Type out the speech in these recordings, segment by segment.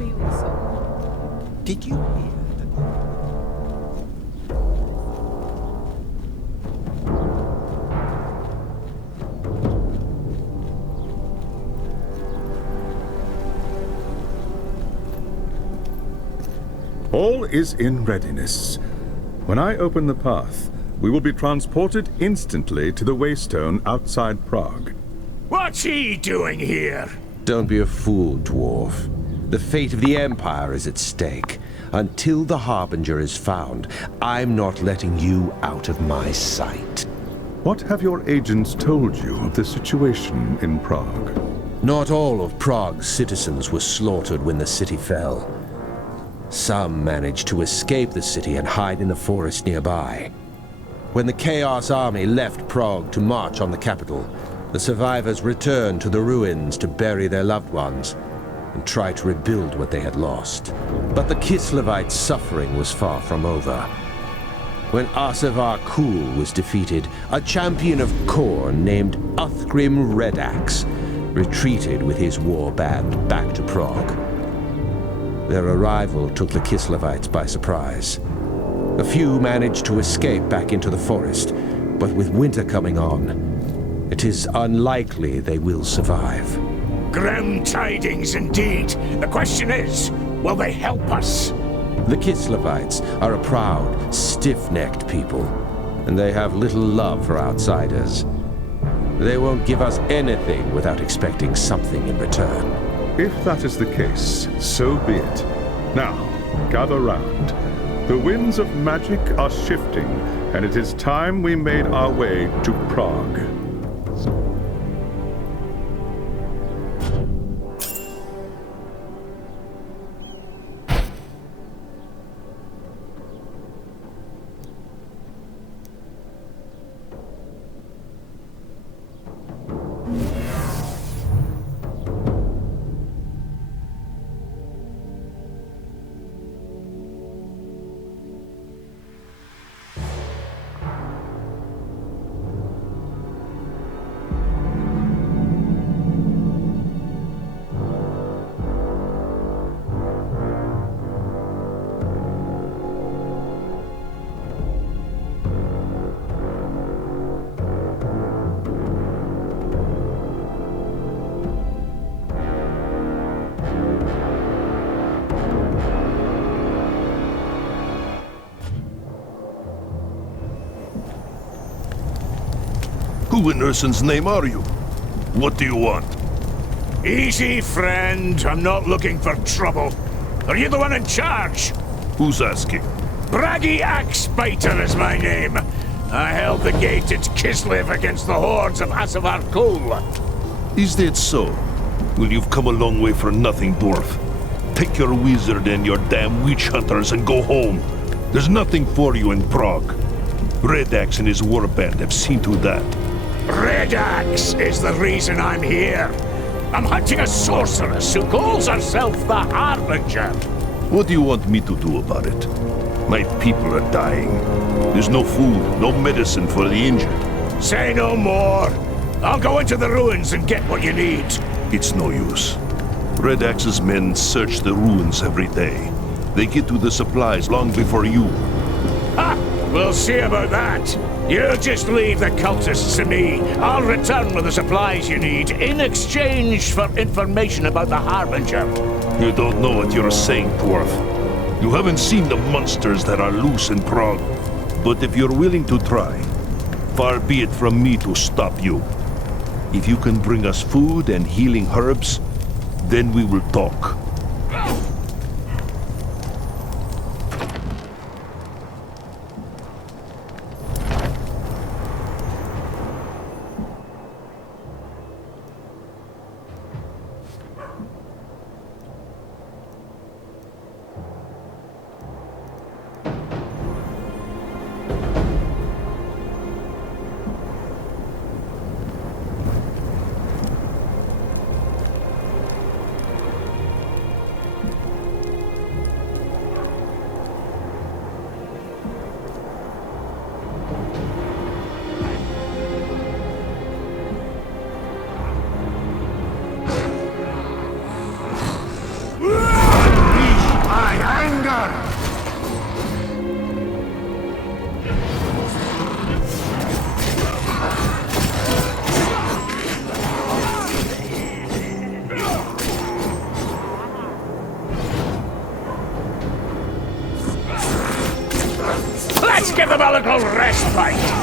feeling so. Did you hear that? All is in readiness. When I open the path, we will be transported instantly to the Waystone outside Prague. What's he doing here? Don't be a fool, dwarf. The fate of the Empire is at stake. Until the Harbinger is found, I'm not letting you out of my sight. What have your agents told you of the situation in Prague? Not all of Prague's citizens were slaughtered when the city fell. Some managed to escape the city and hide in the forest nearby. When the Chaos Army left Prague to march on the capital, the survivors returned to the ruins to bury their loved ones and try to rebuild what they had lost. But the Kislevites' suffering was far from over. When Asevar Kul was defeated, a champion of Khorne named Uthgrim Redax retreated with his war band back to Prague. Their arrival took the Kislevites by surprise. A few managed to escape back into the forest, but with winter coming on, it is unlikely they will survive. Grim tidings indeed. The question is, will they help us? The Kislevites are a proud, stiff-necked people, and they have little love for outsiders. They won't give us anything without expecting something in return. If that is the case, so be it. Now, gather round. The winds of magic are shifting, and it is time we made our way to Prague. Who in Ursun's name are you? What do you want? Easy, friend. I'm not looking for trouble. Are you the one in charge? Who's asking? Braggy Axebiter is my name. I held the gate at Kislev against the hordes of Asevar Kul. Is that so? Well, you've come a long way for nothing, dwarf. Take your wizard and your damn witch hunters and go home. There's nothing for you in Prague. Redax and his warband have seen to that. Redax is the reason I'm here. I'm hunting a sorceress who calls herself the Harbinger. What do you want me to do about it? My people are dying. There's no food, no medicine for the injured. Say no more. I'll go into the ruins and get what you need. It's no use. Redax's men search the ruins every day. They get to the supplies long before you. Ha! We'll see about that. You just leave the cultists to me. I'll return with the supplies you need in exchange for information about the Harbinger. You don't know what you're saying, dwarf. You haven't seen the monsters that are loose in Prague. But if you're willing to try, far be it from me to stop you. If you can bring us food and healing herbs, then we will talk. fist fight!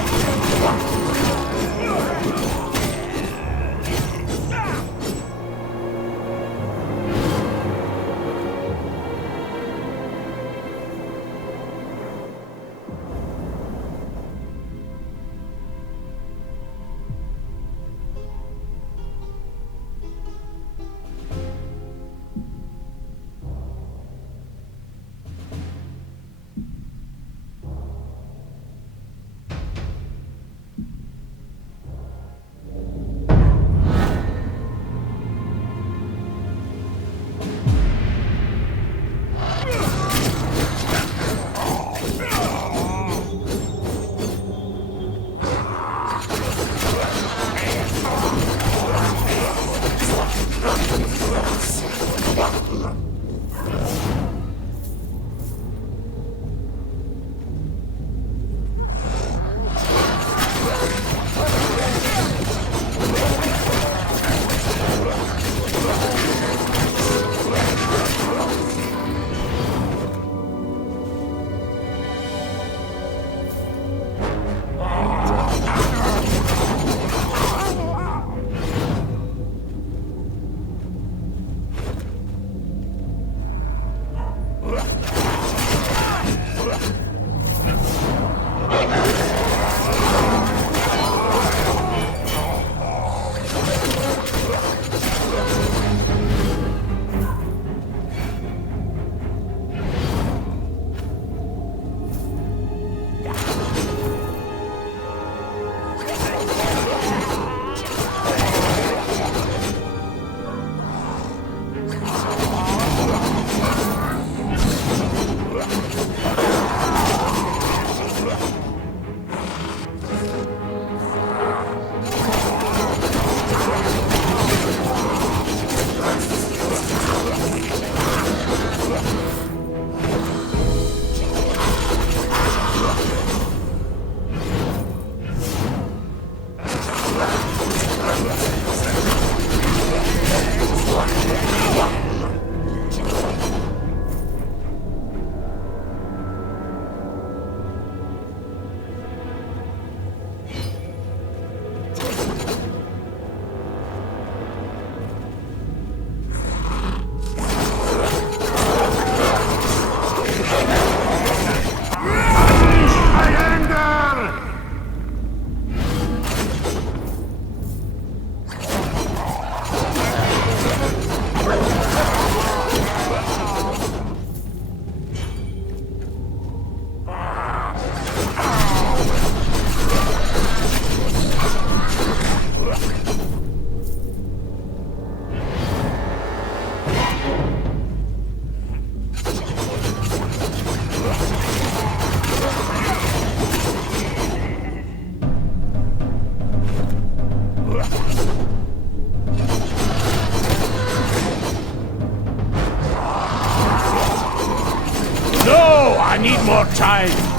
I need more time.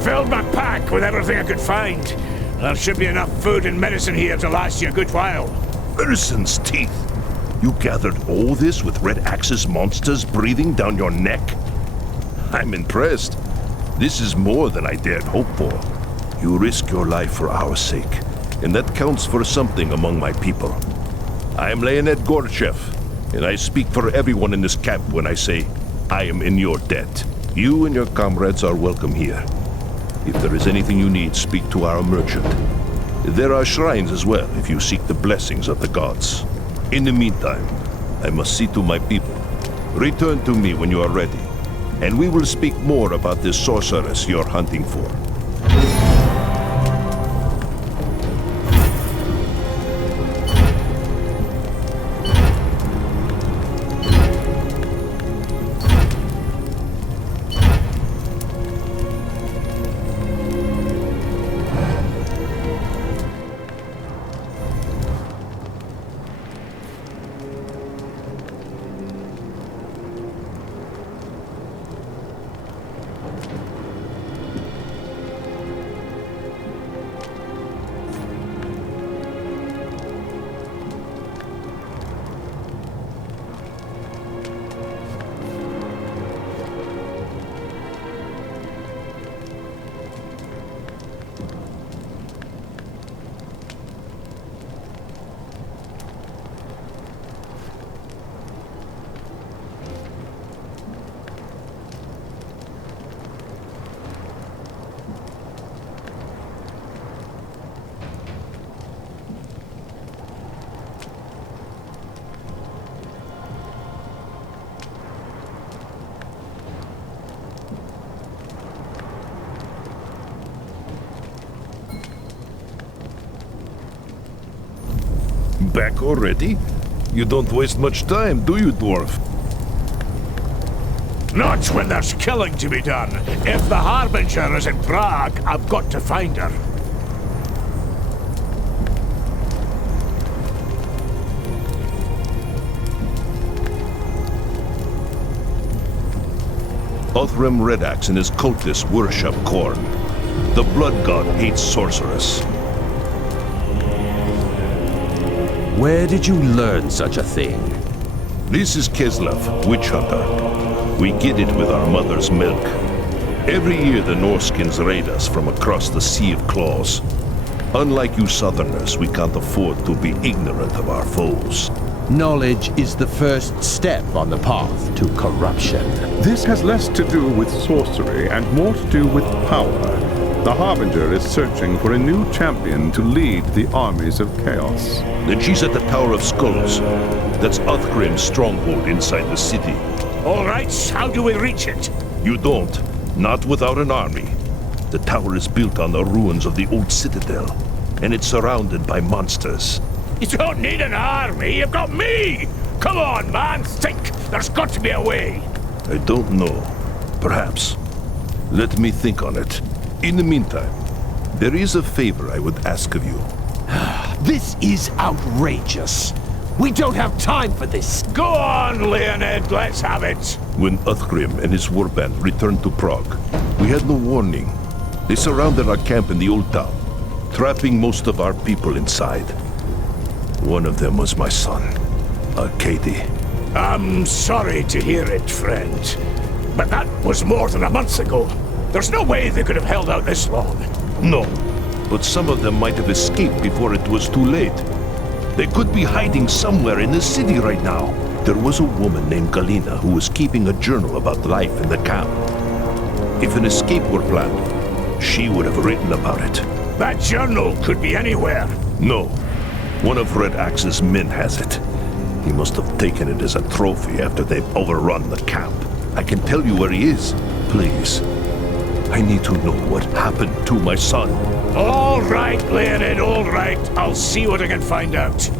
filled my pack with everything I could find. There should be enough food and medicine here to last you a good while. Medicine's teeth! You gathered all this with Red Axe's monsters breathing down your neck? I'm impressed. This is more than I dared hope for. You risk your life for our sake, and that counts for something among my people. I am Leonid Gorchev, and I speak for everyone in this camp when I say I am in your debt. You and your comrades are welcome here. If there is anything you need, speak to our merchant. There are shrines as well if you seek the blessings of the gods. In the meantime, I must see to my people. Return to me when you are ready, and we will speak more about this sorceress you're hunting for. Back already? You don't waste much time, do you, dwarf? Not when there's killing to be done. If the Harbinger is in Prague, I've got to find her. Othram Red Axe and his cultists worship Khorne. The blood god hates sorceress. Where did you learn such a thing? This is Keslev, witch hunter. We get it with our mother's milk. Every year the Norskins raid us from across the Sea of Claws. Unlike you southerners, we can't afford to be ignorant of our foes. Knowledge is the first step on the path to corruption. This has less to do with sorcery and more to do with power. The Harbinger is searching for a new champion to lead the armies of chaos. Then she's at the Tower of Skulls. That's Uthgrim's stronghold inside the city. All right, how do we reach it? You don't. Not without an army. The tower is built on the ruins of the old citadel, and it's surrounded by monsters. You don't need an army, you've got me! Come on, man, think! There's got to be a way! I don't know. Perhaps. Let me think on it. In the meantime, there is a favor I would ask of you. This is outrageous. We don't have time for this. Go on, Leonid, let's have it! When Uthgrim and his warband returned to Prague, we had no warning. They surrounded our camp in the old town, trapping most of our people inside. One of them was my son, Arkady. I'm sorry to hear it, friend. But that was more than a month ago. There's no way they could have held out this long. No, but some of them might have escaped before it was too late. They could be hiding somewhere in the city right now. There was a woman named Galina who was keeping a journal about life in the camp. If an escape were planned, she would have written about it. That journal could be anywhere. No, one of Red Axe's men has it. He must have taken it as a trophy after they've overrun the camp. I can tell you where he is. Please. I need to know what happened to my son. All right, Leonid, all right. I'll see what I can find out.